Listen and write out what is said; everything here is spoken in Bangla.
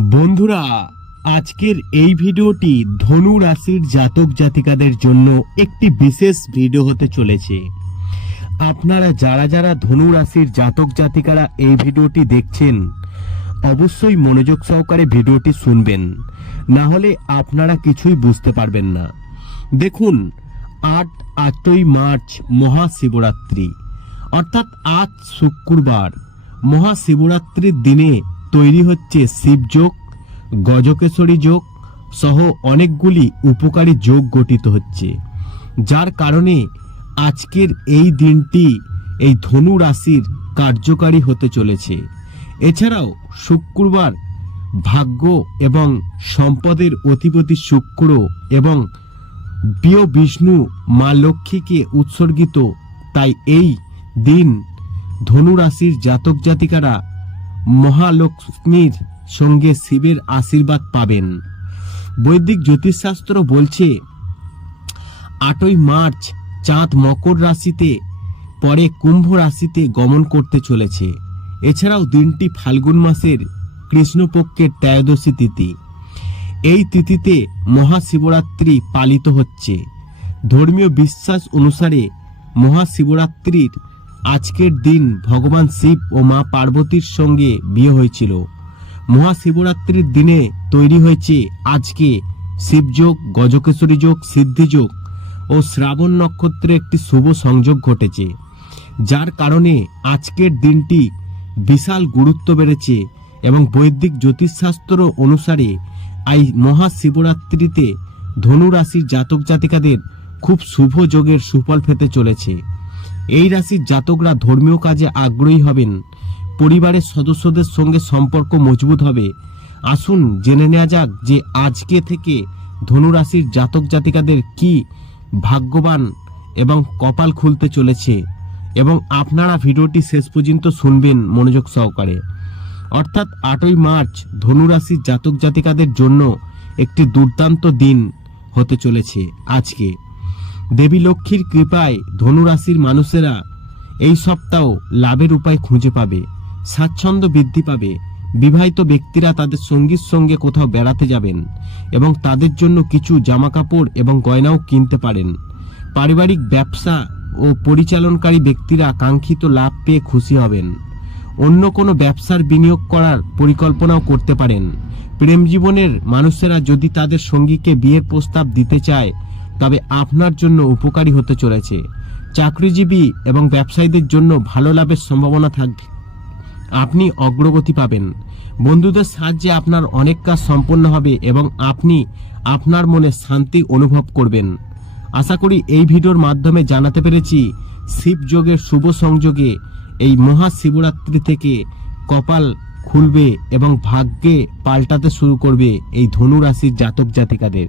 বন্ধুরা, আজকের এই ভিডিওটি ধনু রাশির জাতক জাতিকাদের জন্য একটি বিশেষ ভিডিও হতে চলেছে। আপনারা যারা যারা ধনু রাশির জাতক জাতিকারা এই ভিডিওটি দেখছেন, অবশ্যই মনোযোগ সহকারে ভিডিওটি শুনবেন। না হলে আপনারা কিছুই বুঝতে পারবেন না। দেখুন, আট, আটই মার্চ, মহাশিবরাত্রি। অর্থাৎ আজ শুক্রবার, মহাশিবরাত্রির দিনে তৈরি হচ্ছে শিবযোগ গজকেশরী যোগ সহ অনেকগুলি উপকারী যোগ গঠিত হচ্ছে। যার কারণে আজকের এই দিনটি এই ধনু রাশির কার্যকারী হতে চলেছে। এছাড়াও শুক্রবার ভাগ্য এবং সম্পদের অধিপতি শুক্র এবং প্রিয় বিষ্ণু মা লক্ষ্মীকে উৎসর্গিত। তাই এই দিন ধনু রাশির জাতক জাতিকারা মহালক্ষ্মীর সঙ্গে শিবের আশীর্বাদ পাবেন। বৈদিক জ্যোতিষশাস্ত্র বলছে, আটই মার্চ চাঁদ মকর রাশিতে, পরে কুম্ভ রাশিতে গমন করতে চলেছে। এছাড়াও দিনটি ফাল্গুন মাসের কৃষ্ণপক্ষের ত্রয়োদশী তিথি। এই তিথিতে মহাশিবরাত্রি পালিত হচ্ছে। ধর্মীয় বিশ্বাস অনুসারে মহাশিবরাত্রির আজকের দিন ভগবান শিব ও মা পার্বতীর সঙ্গে বিয়ে হয়েছিল। মহাশিবরাত্রির দিনে তৈরি হয়েছে আজকে শিবযোগ গজকেশ্বরী যোগ সিদ্ধিযোগ ও শ্রাবণ নক্ষত্রে একটি শুভ সংযোগ ঘটেছে। যার কারণে আজকের দিনটি বিশাল গুরুত্ব বেড়েছে এবং বৈদিক জ্যোতিষশাস্ত্র অনুসারে এই মহাশিবরাত্রিতে ধনু রাশির জাতক জাতিকাদের খুব শুভ যোগের সুফল পেতে চলেছে। এই রাশির জাতকরা ধর্মীয় কাজে আগ্রহী হবেন। পরিবারের সদস্যদের সঙ্গে সম্পর্ক মজবুত হবে। আসুন জেনে নেওয়া যাক যে আজকে থেকে ধনু রাশির জাতক জাতিকাদের কি ভাগ্যবান এবং কপাল খুলতে চলেছে এবং আপনারা ভিডিওটি শেষ পর্যন্ত শুনবেন মনোযোগ সহকারে। অর্থাৎ আটই মার্চ ধনুরাশির জাতক জাতিকাদের জন্য একটি দুর্দান্ত দিন হতে চলেছে আজকে। দেবী লক্ষ্মীর কৃপায় ধনুরাশির মানুষেরা এই সপ্তাহ লাভের উপায় খুঁজে পাবে, স্বাচ্ছন্দ্য বৃদ্ধি পাবে। বিবাহিত ব্যক্তিরা তাদের সঙ্গীর সঙ্গে কোথাও বেড়াতে যাবেন এবং তাদের জন্য কিছু জামাকাপড় এবং গয়নাও কিনতে পারেন। পারিবারিক ব্যবসা ও পরিচালনকারী ব্যক্তিরা কাঙ্ক্ষিত লাভ পেয়ে খুশি হবেন। অন্য কোনো ব্যবসার বিনিয়োগ করার পরিকল্পনাও করতে পারেন। প্রেম জীবনের মানুষেরা যদি তাদের সঙ্গীকে বিয়ের প্রস্তাব দিতে চায় তবে আপনার জন্য উপকারী হতে চলেছে। চাকরিজীবী এবং ব্যবসায়ীদের জন্য ভালো লাভের সম্ভাবনা থাকবে আপনি অগ্রগতি পাবেন। বন্ধুদের সাহায্যে আপনার অনেক কাজ সম্পন্ন হবে এবং আপনি আপনার মনে শান্তি অনুভব করবেন। আশা করি এই ভিডিওর মাধ্যমে জানাতে পেরেছি শিবযোগের শুভ সংযোগে এই মহাশিবরাত্রি থেকে কপাল খুলবে এবং ভাগ্যে পাল্টাতে শুরু করবে এই ধনু রাশির জাতক জাতিকাদের।